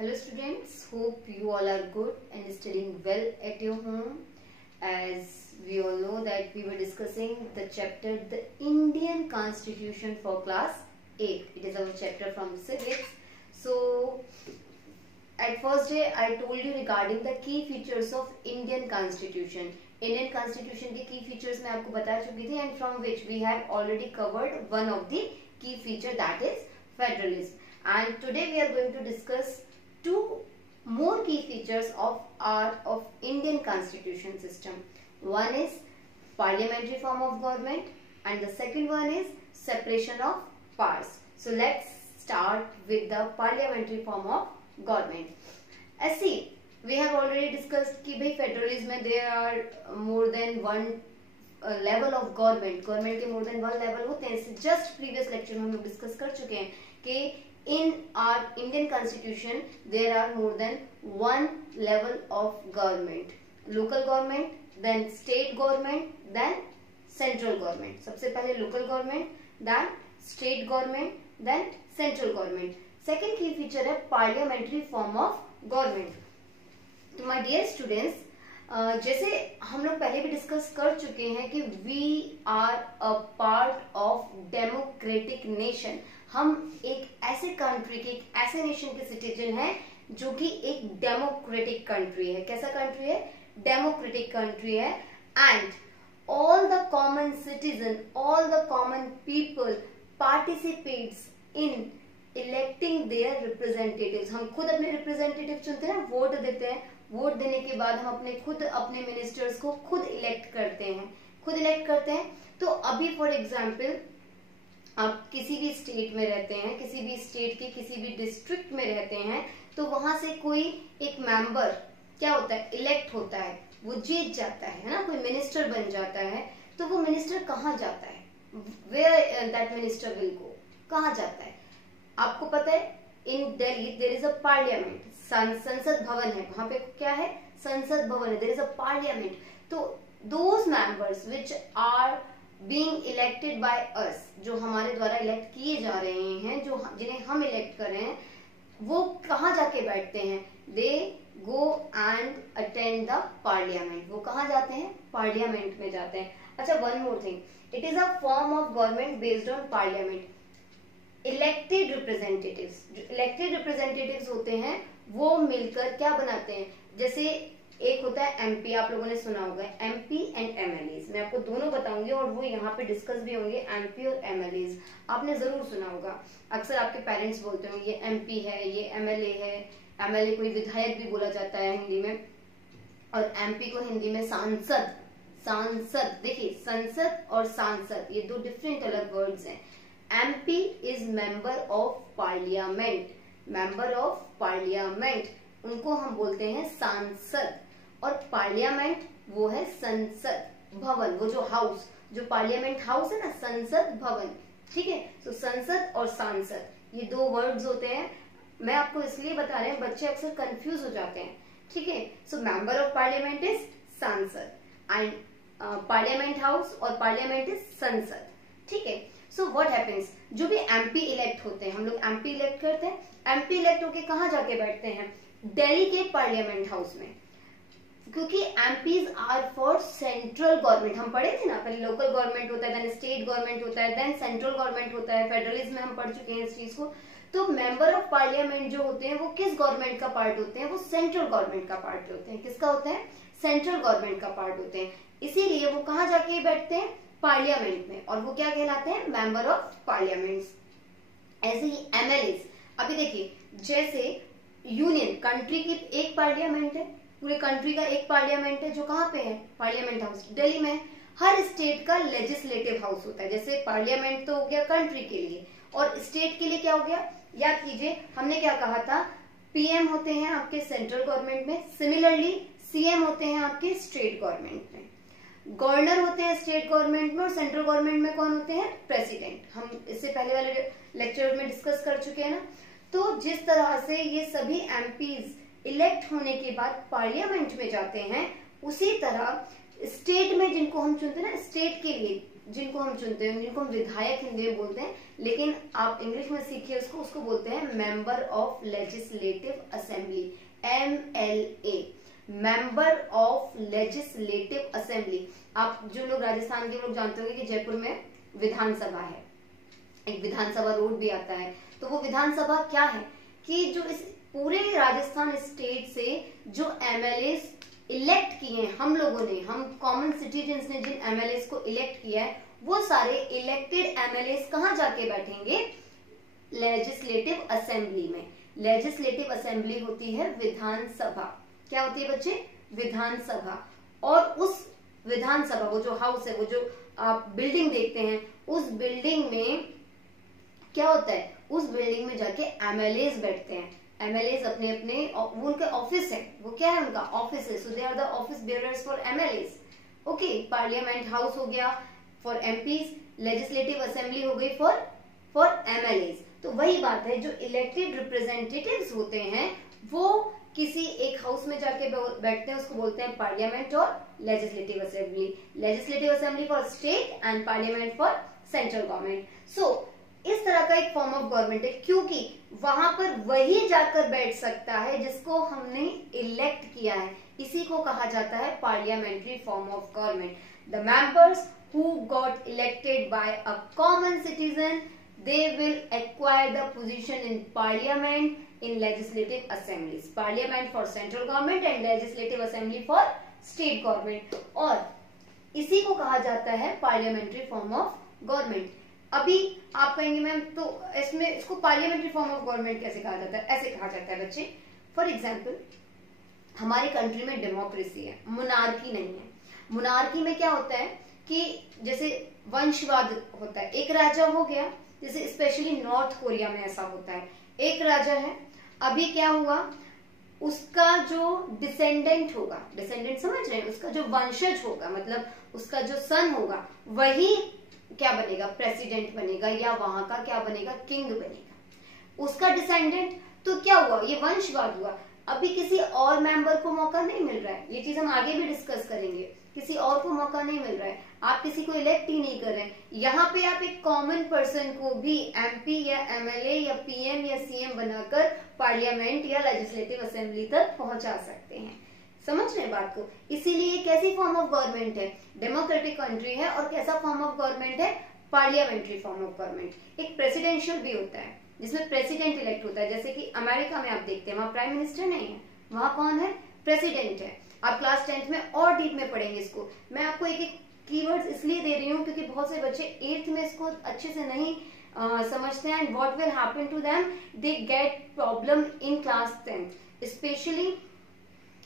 Hello students, hope you all are good and studying well at your home. As we all know that we were discussing the chapter The Indian Constitution for class 8. It is our chapter from civics. So at first day I told you regarding the key features of Indian Constitution. Indian Constitution के key features मैं आपको बता चुकी थी and from which we have already covered one of the key feature, that is federalism. And today we are going to discuss two more key features of Indian Constitution system. One is Parliamentary Form of government and the second one is separation of powers. So let's start with the Parliamentary Form of government. As see, we have already discussed कि भाई federalism में there are more than one level of government के more than one level होते हैं. Just previous lecture में हम लोग discuss कर चुके हैं कि in our Indian Constitution there are more than one level of government. Local government, then state government, then central government. सबसे पहले local government, then state government, then central government. Second key feature है parliamentary form of government. तो my dear students, जैसे हम लोग पहले भी discuss कर चुके हैं कि we are a part of democratic nation. हम एक ऐसे कंट्री के, एक ऐसे नेशन के सिटीजन हैं जो कि एक डेमोक्रेटिक कंट्री है. कैसा कंट्री है? डेमोक्रेटिक कंट्री है. And all the common citizen, all the common people participates in electing their representatives. हम खुद अपने रिप्रेजेंटेटिव चुनते हैं, वोट देते हैं. वोट देने के बाद हम अपने मिनिस्टर्स को खुद इलेक्ट करते हैं. तो अभी फॉर एग्जाम्पल आप किसी भी स्टेट में रहते हैं, किसी भी स्टेट के किसी भी डिस्ट्रिक्ट में रहते हैं, तो वहां से कोई एक मेंबर क्या होता है? इलेक्ट होता है, वो जीत जाता है ना, कोई मिनिस्टर बन जाता है. तो वो मिनिस्टर कहाँ जाता है? Where that minister will go, कहाँ जाता है? आपको पता है in Delhi there is a parliament, संसद भवन है. वहां पे क्या है? संसद भवन है. There is a parliament. तो those members which are being elected by us, जो हमारे द्वारा इलेक्ट किए जा रहे हैं, जिन्हें हम इलेक्ट कर रहे हैं, वो कहाँ जाके बैठते हैं? They go and attend the parliament. वो कहाँ जाते हैं? पार्लियामेंट में जाते हैं. अच्छा, one more thing, it is a form of government based on parliament. Elected representatives, जो elected representatives होते हैं वो मिलकर क्या बनाते हैं? जैसे एक होता है एमपी, आप लोगों ने सुना होगा एमपी एंड एमएलएज. मैं आपको दोनों बताऊंगी और वो यहाँ पे डिस्कस भी होंगे. एमपी और एमएलएज आपने जरूर सुना होगा. अक्सर आपके पेरेंट्स बोलते होंगे ये एमपी है, ये एमएलए है. एमएलए कोई विधायक भी बोला जाता है हिंदी में, और एमपी को हिंदी में सांसद. देखिए, संसद और सांसद ये दो डिफरेंट अलग वर्ड्स हैं. MP is member of parliament, उनको हम बोलते हैं सांसद. और पार्लियामेंट वो है संसद भवन, वो जो हाउस, जो पार्लियामेंट हाउस है ना, संसद भवन. ठीक है. तो संसद और सांसद ये दो वर्ड्स होते हैं. मैं आपको इसलिए बता रहे हैं, बच्चे अक्सर कंफ्यूज हो जाते हैं. ठीक है. सो मेंबर ऑफ पार्लियामेंट इज सांसद एंड पार्लियामेंट हाउस और पार्लियामेंट इज संसद. ठीक है. सो व्हाट हैपेंस, जो भी एमपी इलेक्ट होते हैं, हम लोग एमपी इलेक्ट करते हैं. एमपी इलेक्ट होके कहाँ जाके बैठते हैं? दिल्ली के पार्लियामेंट हाउस में, क्योंकि MPs are for central government. हम पढ़े थे ना, पहले लोकल गवर्नमेंट होता है, देन स्टेट गवर्नमेंट होता है, देन सेंट्रल गवर्नमेंट होता है. फेडरलिज्म में हम पढ़ चुके हैं इस चीज को. तो मेंबर ऑफ पार्लियामेंट जो होते हैं वो किस गवर्नमेंट का पार्ट होते हैं? वो सेंट्रल गवर्नमेंट का पार्ट होते हैं. किसका होता है? सेंट्रल गवर्नमेंट का पार्ट होते हैं. इसीलिए वो कहाँ जाके बैठते हैं? पार्लियामेंट में. और वो क्या कहलाते हैं? Member of parliament. ऐसे ही एमएलएज. अभी देखिए, जैसे यूनियन कंट्री की एक पार्लियामेंट है, पूरे कंट्री का एक पार्लियामेंट है, जो कहाँ पे है? पार्लियामेंट हाउस दिल्ली में. हर स्टेट का लेजिस्लेटिव हाउस होता है. जैसे पार्लियामेंट तो हो गया कंट्री के लिए, और स्टेट के लिए क्या हो गया? याद कीजिए, हमने क्या कहा था? पीएम होते हैं आपके सेंट्रल गवर्नमेंट में, सिमिलरली सीएम होते हैं आपके स्टेट गवर्नमेंट में, गवर्नर होते हैं स्टेट गवर्नमेंट में, और सेंट्रल गवर्नमेंट में कौन होते हैं? प्रेसिडेंट. हम इससे पहले वाले लेक्चर में डिस्कस कर चुके हैं ना. तो जिस तरह से ये सभी एमपीज इलेक्ट होने के बाद पार्लियामेंट में जाते हैं, उसी तरह स्टेट में जिनको हम चुनते हैं ना, स्टेट के लिए जिनको हम चुनते हैं, जिनको हम विधायक हिंदी में बोलते हैं, लेकिन आप इंग्लिश में सीखिए उसको बोलते हैं member of legislative assembly, MLA, member of legislative assembly. आप जो लोग राजस्थान के लोग जानते होंगे कि जयपुर में विधानसभा है, एक विधानसभा रोड भी आता है। तो वो विधानसभा क्या है कि जो इस पूरे राजस्थान स्टेट से जो MLAs इलेक्ट किए हैं हम लोगों ने, हम कॉमन सिटीजन्स ने जिन MLAs को इलेक्ट किया है, वो सारे इलेक्टेड MLAs कहाँ जाके बैठेंगे? लेजिस्लेटिव असेंबली में। लेजिस्लेटिव असेंबली होती है विधानसभा। क्या होती है बच्चे? विधानसभा। और उस विधानसभा, वो जो हाउस है, वो जो आप बिल्डिंग देखते हैं, उस बिल्डिंग में क्या होता है? उस बिल्डिंग में जाके MLAs बैठते हैं। MLAs अपने अपने, वो उनके ऑफिस है, वो क्या है? उनका ऑफिस है। So they are the office bearers for MLAs। Okay, parliament house हो गया फॉर MPs, लेजिस्लेटिव असेंबली हो गई फॉर MLAs। तो वही बात है, जो इलेक्टेड रिप्रेजेंटेटिव्स होते हैं वो किसी एक हाउस में जाके बैठते हैं, उसको बोलते हैं पार्लियामेंट और legislative assembly. Legislative assembly for state and parliament for central government. So इस तरह का एक फॉर्म ऑफ गवर्नमेंट है, क्योंकि वहां पर वही जाकर बैठ सकता है जिसको हमने इलेक्ट किया है। इसी को कहा जाता है parliamentary form of government. The members who got elected by a common citizen, they will acquire the position in parliament in legislative assemblies, parliament for central government and legislative assembly for state government। और इसी को कहा जाता है parliamentary form of government. अभी आप कहेंगे ma'am तो इसमें इसको पार्लियामेंट्री फॉर्म ऑफ गवर्नमेंट कैसे कहा जाता है? ऐसे कहा जाता है बच्चे, फॉर एग्जाम्पल हमारे कंट्री में डेमोक्रेसी है, मोनार्की नहीं है। मोनार्की में क्या होता है कि जैसे वंशवाद होता है, एक राजा हो गया, जैसे स्पेशली नॉर्थ कोरिया में ऐसा होता है, एक राजा है, अभी क्या हुआ, उसका जो डिसेंडेंट होगा, डिसेंडेंट समझ रहे हैं, उसका जो वंशज होगा, मतलब उसका जो सन होगा, वही क्या बनेगा? प्रेसिडेंट बनेगा, या वहां का क्या बनेगा? किंग बनेगा। उसका डिसेंडेंट, तो क्या हुआ? ये वंशवाद हुआ। अभी किसी और मेंबर को मौका नहीं मिल रहा है, ये चीज हम आगे भी डिस्कस करेंगे, किसी और को मौका नहीं मिल रहा है, आप किसी को इलेक्ट ही नहीं कर रहे हैं। यहाँ पे आप एक कॉमन पर्सन को भी MP या MLA या PM या CM बनाकर पार्लियामेंट या लेजिस्लेटिव असेंबली तक पहुंचा सकते हैं। समझ रहे हैं बात को? इसीलिए कैसी फॉर्म ऑफ गवर्नमेंट है? डेमोक्रेटिक कंट्री है। और कैसा फॉर्म ऑफ गवर्नमेंट है? Parliamentary form of government. एक प्रेसिडेंशियल भी होता है जिसमें प्रेसिडेंट इलेक्ट होता है, जैसे कि अमेरिका में आप देखते हैं, वहां प्राइम मिनिस्टर नहीं है, वहां कौन है? प्रेसिडेंट है। आप क्लास 10th में और डीप में पढ़ेंगे इसको। मैं आपको एक एक कीवर्ड्स इसलिए दे रही हूँ क्योंकि बहुत से बच्चे 8th में इसको अच्छे से नहीं समझते हैं। And what will happen to them, they get problem in class 10th। Specially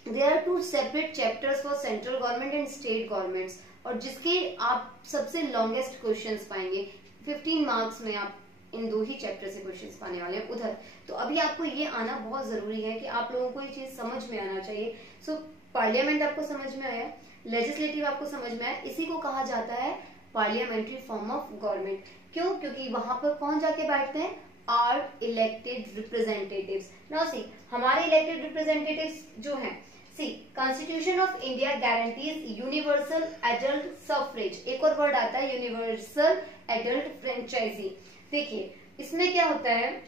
there are 2 separate chapters for central government and state governments, और जिसके आप सबसे लॉन्गेस्ट क्वेश्चंस पाएंगे। 15 मार्क्स में आप इन 2 ही चैप्टर से क्वेश्चंस पाने वाले हैं उधर। तो अभी आपको ये आना बहुत जरूरी है कि आप लोगों को ये चीज समझ में आना चाहिए। सो पार्लियामेंट आपको समझ में आया, लेजिस्लेटिव आपको समझ में आया, इसी को कहा जाता है पार्लियामेंट्री फॉर्म ऑफ गवर्नमेंट। क्यों? क्योंकि वहां पर कौन जाके बैठते हैं? Are elected representatives. Now see, हमारे इलेक्टेड रिप्रेजेंटेटिव्स जो हैं, see constitution of India guarantees universal adult suffrage. एक और वर्ड आता है यूनिवर्सल एडल्ट फ्रेंचाइजी। देखिए इसमें क्या होता है,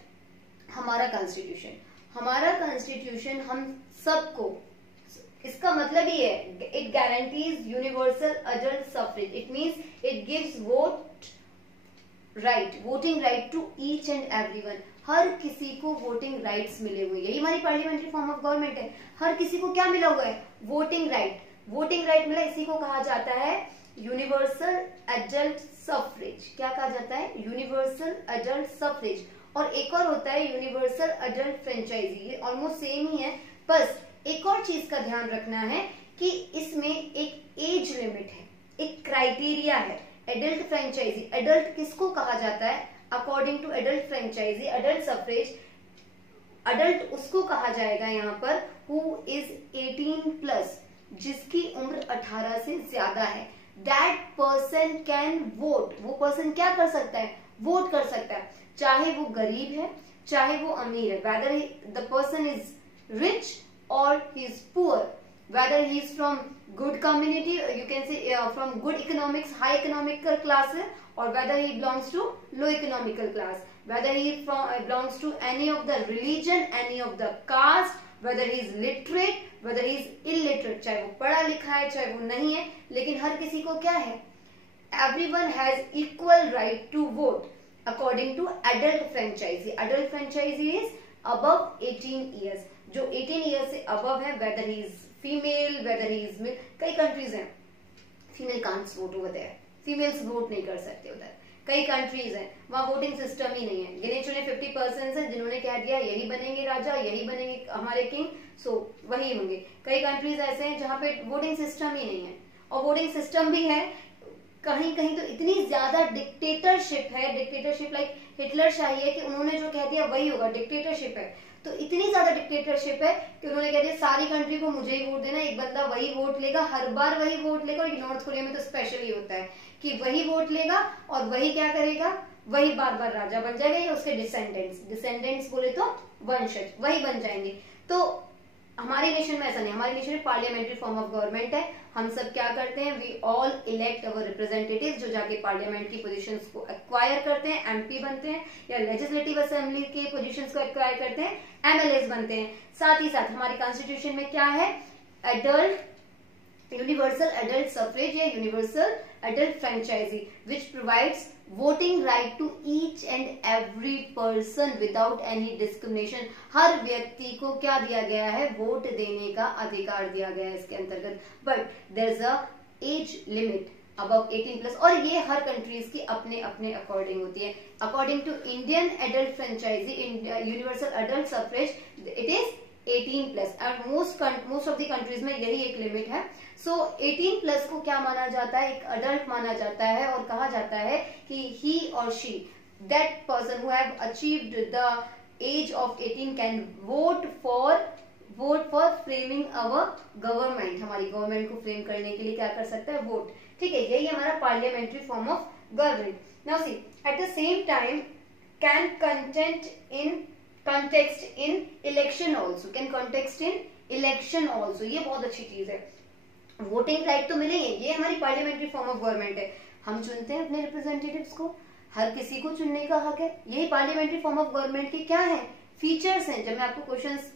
हमारा कॉन्स्टिट्यूशन हम सबको, इसका मतलब ये है it guarantees universal adult suffrage. It means it gives voting right to each and everyone. हर किसी को वोटिंग राइट्स मिले हुए हैं। यही हमारी पार्लियामेंट्री फॉर्म ऑफ गवर्नमेंट है। हर किसी को क्या मिला हुआ है? Voting right. वोटिंग राइट मिला, इसी को कहा जाता है यूनिवर्सल एडल्ट सफरेज। क्या कहा जाता है? Universal adult suffrage. और एक और होता है यूनिवर्सल एडल्ट फ्रेंचाइजी। ये ऑलमोस्ट सेम ही है, बस एक और चीज का ध्यान रखना है कि इसमें एक एज लिमिट है, एक क्राइटेरिया है। एडल्ट फ्रेंचाइजी, एडल्ट किसको कहा जाता है? According to adult franchise, adult suffrage, adult उसको कहा जाएगा यहाँ पर हु इज 18+, जिसकी उम्र 18 से ज्यादा है। That person can vote. वो पर्सन क्या कर सकता है? वोट कर सकता है, चाहे वो गरीब है चाहे वो अमीर है, whether the person is rich और he is poor, whether he is from good community, you can say from good economics, high economical class, or whether he belongs to low economical class, whether he belongs to any of the religion, any of the caste, whether he is literate, whether he is illiterate, चाहे वो पढ़ा लिखा है चाहे वो नहीं है, लेकिन हर किसी को क्या है, everyone has equal right to vote according to adult franchisee. Adult franchisee is above 18 years. जो 18 years से above है, whether he is female, whether he is male. कई countries हैं female can't vote over there, females vote नहीं कर सकते उधर. कई कंट्रीज हैं वहाँ वोटिंग सिस्टम ही नहीं है. गिने चुने 50% हैं जिन्होंने कह दिया यही बनेंगे राजा, यही बनेंगे हमारे किंग, सो वही होंगे. कई कंट्रीज ऐसे हैं जहाँ पे वोटिंग सिस्टम ही नहीं है, और वोटिंग सिस्टम भी है कहीं कहीं तो इतनी ज्यादा डिक्टेटरशिप है, डिक्टेटरशिप लाइक हिटलर शाही है कि उन्होंने जो कह दिया वही होगा, डिक्टेटरशिप है. तो इतनी ज्यादा डिक्टेटरशिप है कि उन्होंने कह दिया सारी कंट्री को मुझे ही वोट देना, एक बंदा वही वोट लेगा, हर बार वही वोट लेगा. और नॉर्थ कोरिया में तो स्पेशली होता है कि वही वोट लेगा और वही क्या करेगा, वही बार बार राजा बन जाएगा, या उसके डिसेंडेंट्स बोले तो वंशज वही बन जाएंगे. तो हमारे नेशन में ऐसा नहीं, हमारे नेशन में पार्लियामेंट्री फॉर्म ऑफ गवर्नमेंट है. हम सब क्या करते हैं, we all elect our representatives, जो जाके पार्लियामेंट की पोजीशंस को एक्वायर करते हैं, एमपी बनते हैं, या लेजिस्लेटिव असेंबली की पोजीशंस को एक्वायर करते हैं, एमएलएस बनते हैं. साथ ही साथ हमारे कॉन्स्टिट्यूशन में क्या है, यूनिवर्सल एडल्ट सफरेज या universal adult franchise, which provides voting right to each and every person without any discrimination. हर व्यक्ति को क्या दिया गया है, वोट देने का अधिकार दिया गया है इसके अंतर्गत. But there is a age limit above 18+, और ये हर कंट्रीज की अपने अपने अकॉर्डिंग होती है. According to Indian adult franchise universal adult suffrage it is 18+, and most of the countries में यही एक लिमिट है. सो 18+ को क्या माना जाता है, एक अडल्ट माना जाता है, और कहा जाता है कि ही और she, that person who have achieved the age of 18 can vote for framing our government. हमारी गवर्नमेंट को फ्रेम करने के लिए क्या कर सकता है, वोट. ठीक है, यही हमारा parliamentary form of government. Now see, at the same time can context in election also, can context in election also. ये बहुत अच्छी चीज है. वोटिंग राइट तो मिलेंगे, ये हमारी पार्लियामेंट्री फॉर्म ऑफ गवर्नमेंट है. हम चुनते हैं अपने रिप्रेजेंटेटिव्स को, हर किसी को चुनने का हक है. यही पार्लियामेंट्री फॉर्म ऑफ गवर्नमेंट के क्या है, फीचर्स हैं. जब मैं आपको क्वेश्चंस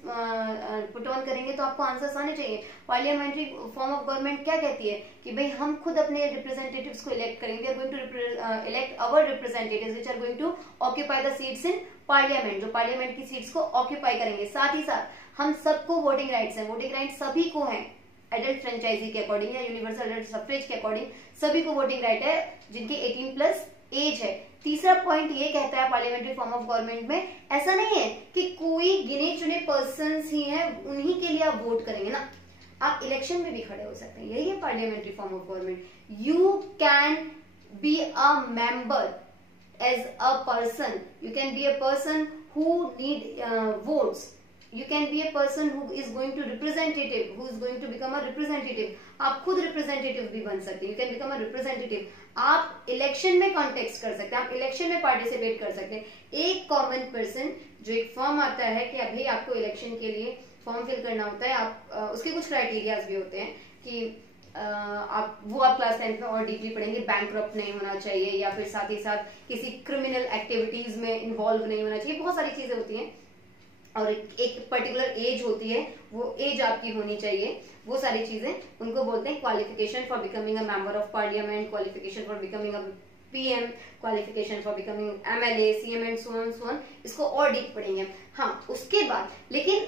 पुट ऑन करेंगे तो आपको आंसर्स आने चाहिए. पार्लियामेंट्री फॉर्म ऑफ गवर्नमेंट क्या कहती है कि भाई हम खुद अपने रिप्रेजेंटेटिव्स को इलेक्ट करेंगे. We are going to elect our representatives which are going to occupy the seats in parliament, जो पार्लियामेंट की सीट्स को ऑक्यूपाई करेंगे. साथ ही साथ हम सबको वोटिंग राइट्स हैं. वोटिंग राइट सभी को हैं, एडल्ट फ्रेंचाइजी के अकॉर्डिंग या यूनिवर्सल एडल्ट सफरेज के अकॉर्डिंग सभी को वोटिंग राइट है जिनकी 18+ एज है. तीसरा पॉइंट ये कहता है पार्लियामेंट्री फॉर्म ऑफ गवर्नमेंट में, ऐसा नहीं है कि कोई गिने चुने पर्संस ही हैं उन्हीं के लिए आप वोट करेंगे ना, आप इलेक्शन में भी खड़े हो सकते हैं. यही है parliamentary form of government. You can be a member as a person, you can be a person who need votes, you can be a person who is going to become a representative. आप खुद representative भी बन सकते हैं, you can become a representative. आप election में context कर सकते हैं, आप इलेक्शन में पार्टिसिपेट कर सकते हैं. एक कॉमन पर्सन जो एक फॉर्म आता है कि अभी आपको इलेक्शन के लिए फॉर्म फिल करना होता है, आप उसके कुछ क्राइटेरियाज भी होते हैं कि आप क्लास 10 में और डीपली पढ़ेंगे. बैंकक्रप्ट नहीं होना चाहिए, या फिर साथ ही साथ किसी क्रिमिनल एक्टिविटीज में इन्वॉल्व नहीं होना चाहिए. बहुत सारी चीजें होती हैं, और एक पर्टिकुलर एज होती है, वो एज आपकी होनी चाहिए. वो सारी चीजें उनको बोलते हैं qualification for becoming a member of parliament, qualification for becoming a PM, qualification for becoming MLA, CM and so on. इसको और डीप पढ़ेंगे. हाँ, उसके बाद लेकिन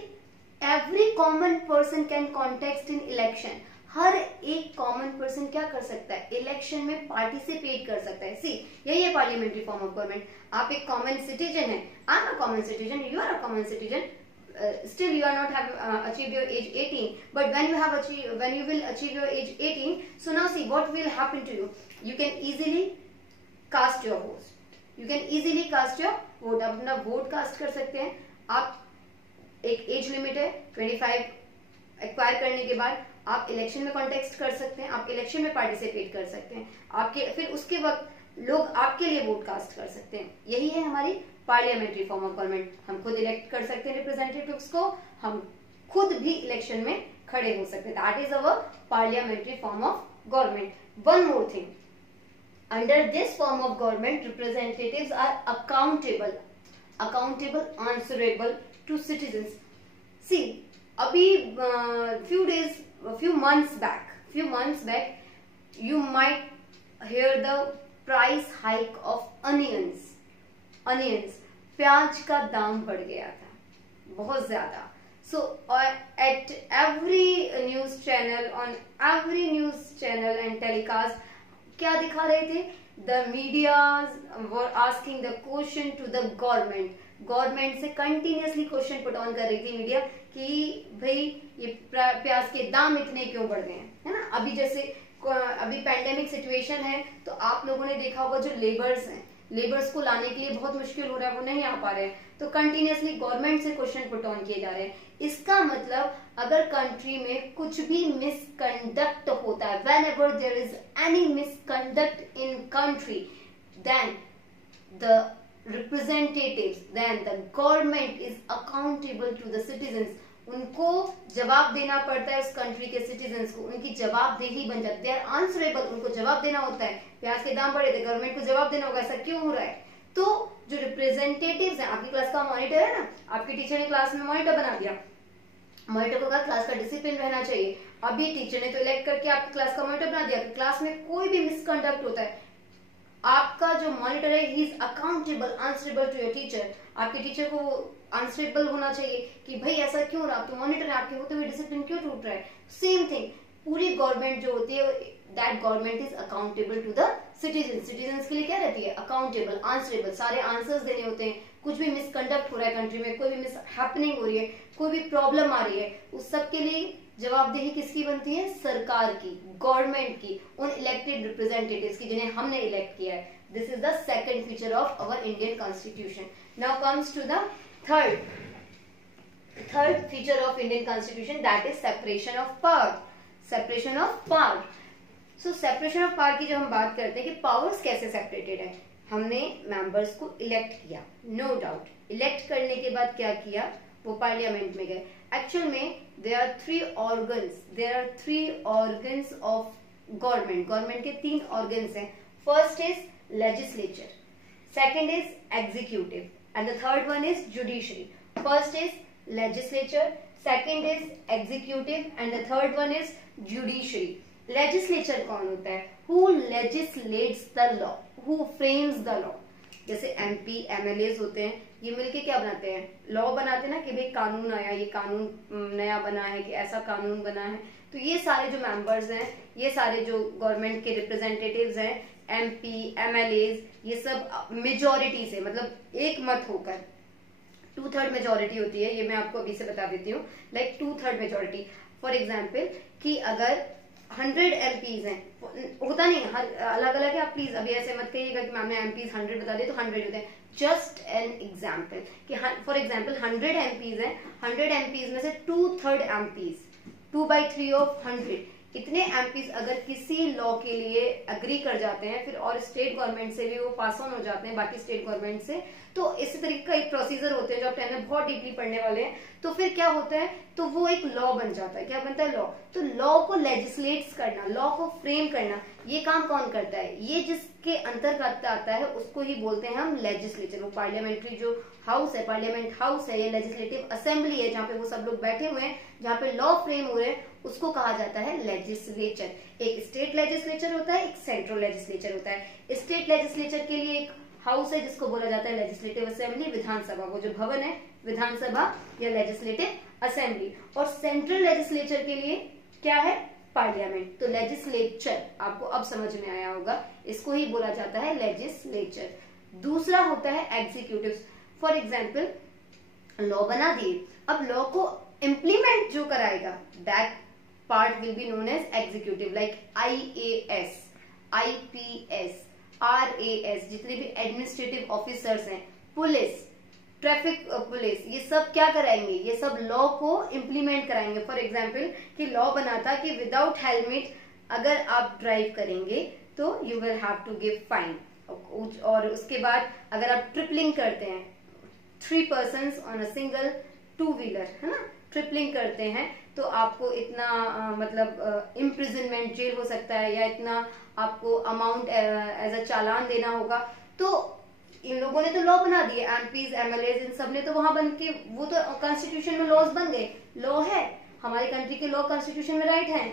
every common person can context in election. हर एक कॉमन पर्सन क्या कर सकता है, इलेक्शन में पार्टिसिपेट कर सकता है. सी, यही है पार्लियामेंट्री फॉर्म ऑफ गवर्नमेंट. आप एक कॉमन सिटीजन है, I am a common citizen, you are a common citizen, still you are not have achieved your age 18, but when you will achieve your age 18, so now see what will happen to you. You can easily cast your vote. You can easily cast your vote. आप अपना vote cast कर सकते हैं. आप एक age limit है 25 acquire करने के बाद आप इलेक्शन में कॉन्टेक्स्ट कर सकते हैं, आप इलेक्शन में पार्टिसिपेट कर सकते हैं. आपके फिर उसके वक्त लोग आपके लिए वोट कास्ट कर सकते हैं. यही है हमारी पार्लियामेंट्री फॉर्म ऑफ गवर्नमेंट. हम खुद इलेक्ट कर सकते हैं रिप्रेजेंटेटिव्स को, हम खुद भी इलेक्शन में खड़े हो सकते हैं। That is our parliamentary form of government. One more thing, under this form of government representatives are accountable, answerable to citizens. See, अभी few months back you might hear the price hike of onions. प्याज का दाम बढ़ गया था बहुत ज्यादा। So at every news channel, on every news channel and telecast, क्या दिखा रहे थे? The media were asking the question to the government. Government से कंटिन्यूसली क्वेश्चन पुट ऑन कर रही थी मीडिया कि भाई ये प्याज के दाम इतने क्यों बढ़ गए हैं, है ना। अभी जैसे अभी पैंडेमिक सिचुएशन है तो आप लोगों ने देखा होगा जो लेबर्स हैं, लेबर्स को लाने के लिए बहुत मुश्किल हो रहा है, वो नहीं आ पा रहे हैं, तो कंटिन्यूसली गवर्नमेंट से क्वेश्चन पुट ऑन किए जा रहे हैं। इसका मतलब अगर कंट्री में कुछ भी मिसकंडक्ट होता है, whenever there is any misconduct in country, then the representatives, then the government is accountable to the citizens. उनको जवाब देना पड़ता है उस कंट्री के सिटीजन्स को, उनकी जवाबदेही बन जाती है। दे आर आंसरेबल, उनको जवाब देना होता है। प्याज के दाम बढ़े थे, गवर्नमेंट को जवाब देना होगा ऐसा क्यों हो रहा है। तो जो रिप्रेजेंटेटिव्स हैं, आपकी क्लास का मॉनिटर है ना, आपके टीचर ने क्लास में मॉनिटर बना दिया, मॉनिटर को कहा क्लास का डिसिप्लिन रहना चाहिए। अभी टीचर ने तो इलेक्ट करके आपकी क्लास का मॉनिटर बना दिया, क्लास में कोई भी मिसकंडक्ट होता है, आपका जो मॉनिटर है he is accountable, answerable to your teacher. आपके टीचर को आंसरेबल होना चाहिए कि भाई ऐसा क्यों रहा, तो मॉनिटर है, आपके होते हुए डिसिप्लिन क्यों टूट रहा है। सेम थिंग, पूरी गवर्नमेंट जो होती है, that government is accountable to the citizen. Citizen के लिए क्या रहती है? अकाउंटेबल, आंसरेबल, सारे आंसर्स देने होते हैं। कुछ भी मिसकंडक्ट हो रहा है कंट्री में, कोई भी मिस हैपनिंग हो रही है, कोई भी प्रॉब्लम आ रही है, उस सब के लिए जवाबदेही किसकी बनती है? सरकार की, गवर्नमेंट की, उन इलेक्टेड रिप्रेजेंटेटिव्स की जिन्हें हमने इलेक्ट किया है। This is the second feature of our Indian constitution. Now comes to the third feature of Indian constitution, that is separation of power. Separation of power. So separation of power की जब हम बात करते हैं कि powers कैसे separated है, हमने मेंबर्स को इलेक्ट किया, नो डाउट। इलेक्ट करने के बाद क्या किया? वो पार्लियामेंट में गए। एक्चुअल में there are three organs of government. Government के 3 organs हैं। First is legislature, second is executive, and the third one is judiciary. First is legislature, second is executive, and the third one is judiciary. Legislature कौन होता है? Who legislates the law, who frames the law. जैसे MP, MLAs होते हैं, ये मिलके क्या बनाते हैं? लॉ बनाते हैं ना, कि भाई कानून आया, ये कानून नया बना है, कि ऐसा कानून बना है। तो ये सारे जो मेंबर्स हैं, ये सारे जो गवर्नमेंट के रिप्रेजेंटेटिव्स हैं, MP, MLAs, ये सब मेजोरिटी से, मतलब एक मत होकर 2/3 मेजोरिटी होती है, ये मैं आपको अभी से बता देती हूँ, लाइक 2/3 मेजोरिटी। फॉर एग्जाम्पल कि अगर 100 MPs हैं, होता नहीं हर अलग अलग है, आप प्लीज अभी ऐसे मत कहिएगा कि मैम ने MPs 100 बता दिए तो 100 होते हैं। जस्ट एन एग्जाम्पल कि फॉर एग्जाम्पल 100 MPs हैं, 100 MPs में से 2/3 MPs, 2/3 ऑफ 100, इतने MPs अगर किसी लॉ के लिए अग्री कर जाते हैं, फिर और स्टेट गवर्नमेंट से भी वो पास ऑन हो जाते हैं, बाकी स्टेट गवर्नमेंट से, तो इसी तरीके का एक प्रोसीजर होते हैं जो आप 10 में बहुत डीपली पढ़ने वाले हैं। तो फिर क्या होता है? तो वो एक लॉ बन जाता है। क्या बनता है? लॉ। तो लॉ को लेजिस्लेट्स करना, लॉ को फ्रेम करना, ये काम कौन करता है? ये जिसके अंतर्गत आता है उसको ही बोलते हैं हम लेजिस्लेचर। वो पार्लियामेंट्री जो हाउस है, पार्लियामेंट हाउस है, ये लेजिस्लेटिव असेंबली है, जहाँ पे वो सब लोग बैठे हुए हैं, जहाँ पे लॉ फ्रेम हो रहे हैं, उसको कहा जाता है लेजिस्लेचर। एक स्टेट लेजिस्लेचर होता है, एक सेंट्रल लेजिस्लेचर होता है। स्टेट लेजिस्लेचर के लिए एक हाउस है जिसको बोला जाता है लेजिस्लेटिव असेंबली, विधानसभा, वो जो भवन है विधानसभा या लेजिस्लेटिव असेंबली। और सेंट्रल लेजिस्लेचर के लिए क्या है? पार्लियामेंट। तो लेजिस्लेचर आपको अब समझ में आया होगा, इसको ही बोला जाता है लेजिस्लेचर। दूसरा होता है एग्जीक्यूटिव। फॉर एग्जाम्पल लॉ बना दिए, अब लॉ को इम्प्लीमेंट जो कराएगा, that part will be known as executive, like IAS, IPS, RAS, जितने भी एडमिनिस्ट्रेटिव ऑफिसर्स हैं, पुलिस, ट्रैफिक पुलिस, ये सब क्या कराएंगे? ये सब लॉ को इम्प्लीमेंट कराएंगे। फॉर एग्जाम्पल कि लॉ बना था कि विदाउट हेलमेट अगर आप ड्राइव करेंगे तो you will have to give fine. और उसके बाद अगर आप ट्रिपलिंग करते हैं, 3 persons on a single 2-wheeler, है ना, ट्रिपलिंग करते हैं तो आपको इतना मतलब इम्प्रिजनमेंट, जेल हो सकता है, या इतना आपको अमाउंट एज अ चालान देना होगा। तो इन लोगों ने तो लॉ बना दिए, एमपीज एमएलएज इन सब ने तो वहां बन के, वो तो कॉन्स्टिट्यूशन में लॉज बन गए, लॉ है हमारी कंट्री के, लॉ कॉन्स्टिट्यूशन में राइट है,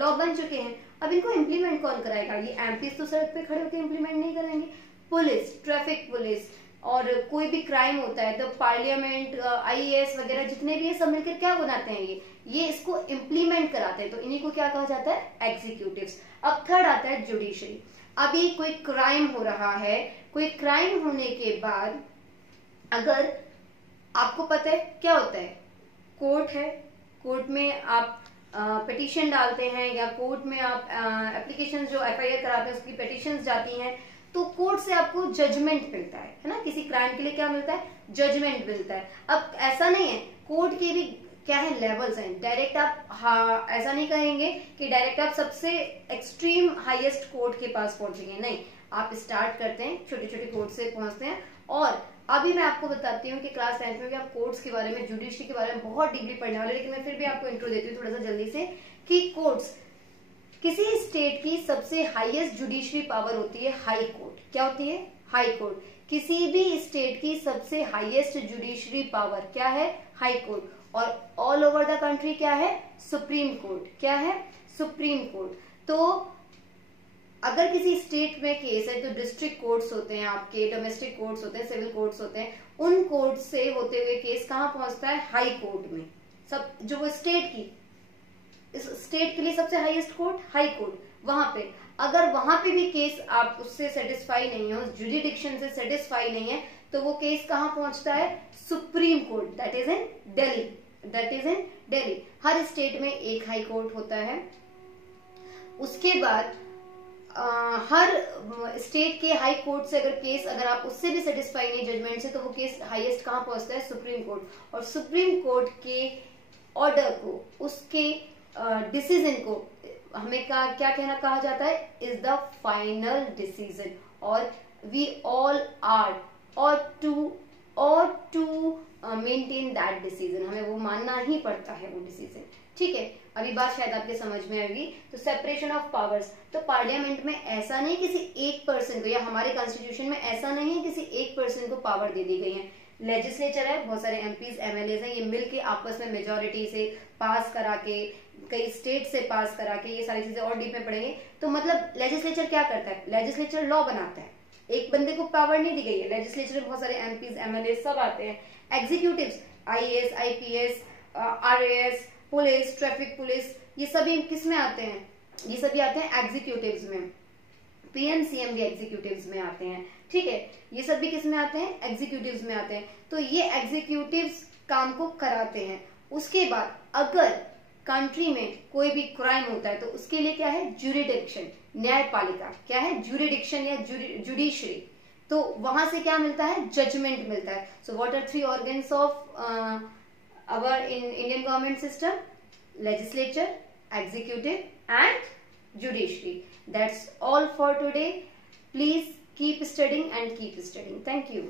लॉ बन चुके हैं। अब इनको इम्प्लीमेंट कौन कराएगा? ये एमपीज तो सड़क पे खड़े होकर इम्प्लीमेंट नहीं करेंगे। पुलिस, ट्रैफिक पुलिस, और कोई भी क्राइम होता है तो पार्लियामेंट, आईएएस वगैरह जितने भी है सब मिलकर क्या बनाते हैं, ये इसको इम्प्लीमेंट कराते हैं, तो इन्हीं को क्या कहा जाता है? एग्जीक्यूटिव्स। अब थर्ड आता है जुडिशरी। अभी कोई क्राइम हो रहा है, कोई क्राइम होने के बाद अगर आपको पता है क्या होता है, कोर्ट है, कोर्ट में आप पिटीशन डालते हैं, या कोर्ट में आप एप्लीकेशन जो एफआईआर कराते हैं उसकी पिटीशन जाती हैं, तो कोर्ट से आपको जजमेंट मिलता है ना, किसी क्राइम के लिए क्या मिलता है? जजमेंट मिलता है। अब ऐसा नहीं है, कोर्ट के भी क्या है, लेवल्स हैं। डायरेक्ट आप ऐसा नहीं कहेंगे कि डायरेक्ट आप सबसे एक्सट्रीम हाईएस्ट कोर्ट के पास पहुंचेंगे, नहीं, आप स्टार्ट करते हैं छोटे छोटे कोर्ट से पहुंचते हैं। और अभी मैं आपको बताती हूँ कि क्लास 10th में भी आप कोर्ट्स के बारे में, जुडिशरी के बारे में बहुत डीपली पढ़ने वाले, लेकिन मैं फिर भी आपको इंट्रो देती हूँ थोड़ा सा जल्दी से, कि कोर्ट्स, किसी स्टेट की सबसे हाईएस्ट जुडिशरी पावर होती है हाई कोर्ट। क्या होती है? High court. किसी भी स्टेट की सबसे हाईएस्ट जुडिशरी पावर क्या है? High court. और ऑल ओवर द कंट्री क्या है? Supreme court. क्या है? Supreme court. तो अगर किसी स्टेट में केस है तो डिस्ट्रिक्ट कोर्ट्स होते हैं आपके, डोमेस्टिक कोर्ट्स होते हैं, सिविल कोर्ट्स होते हैं, उन कोर्ट से होते हुए केस कहां पहुंचता है? हाई कोर्ट में। सब जो वो स्टेट की, इस स्टेट के लिए सबसे हाईएस्ट कोर्ट हाई कोर्ट, वहां पे अगर वहां पे भी केस आप उससे सेटिस्फाई नहीं हो, जुरिडिक्शन से सेटिस्फाई नहीं है, तो वो केस कहां पहुंचता है? Supreme court, that is in Delhi. That is in Delhi. Her state में एक हाई कोर्ट होता है। उसके बाद हर स्टेट के हाई कोर्ट से अगर केस, अगर आप उससे भी सेटिस्फाई नहीं जजमेंट से, तो वो केस हाईएस्ट कहां पहुंचता है? Supreme court. और सुप्रीम कोर्ट के ऑर्डर को, उसके डिसीजन को हमें क्या कहना कहा जाता है? इज द फाइनल डिसीजन, और वी ऑल आर और टू मेंटेन दैट डिसीजन, हमें वो मानना ही पड़ता है वो डिसीजन। ठीक है, अभी बात शायद आपके समझ में आएगी। तो सेपरेशन ऑफ पावर्स, तो पार्लियामेंट में ऐसा नहीं किसी एक पर्सन को, या हमारे कॉन्स्टिट्यूशन में ऐसा नहीं है किसी एक पर्सन को पावर दे दी गई है। लेजिस्लेचर है, बहुत सारे एमपीज एमएलएज हैं, ये मिलके आपस में मेजोरिटी से पास करा के, कई स्टेट से पास करा के, ये सारी चीजें और डीप में पढ़ेंगे। तो मतलब लेजिस्लेचर क्या करता है? लेजिस्लेचर लॉ बनाता है, एक बंदे को पावर नहीं दी गई है। लेजिस्लेचर में बहुत सारे एमपीज एमएलए सब आते हैं। Executives, IAS, IPS, RAS, police, traffic police, ये सभी किस में आते हैं? ये सभी आते हैं एग्जीक्यूटिव्स में। पीएम सीएम भी एग्जीक्यूटिव्स में आते हैं। ठीक है, ये सब भी किस में आते हैं? एग्जीक्यूटिव्स में आते हैं। तो ये एग्जीक्यूटिव्स काम को कराते हैं। उसके बाद अगर कंट्री में कोई भी क्राइम होता है तो उसके लिए क्या है? ज्यूरिडिक्शन, न्यायपालिका। क्या है? ज्यूरिडिक्शन या जुडिशरी। तो वहां से क्या मिलता है? जजमेंट मिलता है। So what are 3 organs of our Indian government system? Legislature, executive and judiciary. That's all for today. Please keep studying and keep studying. Thank you.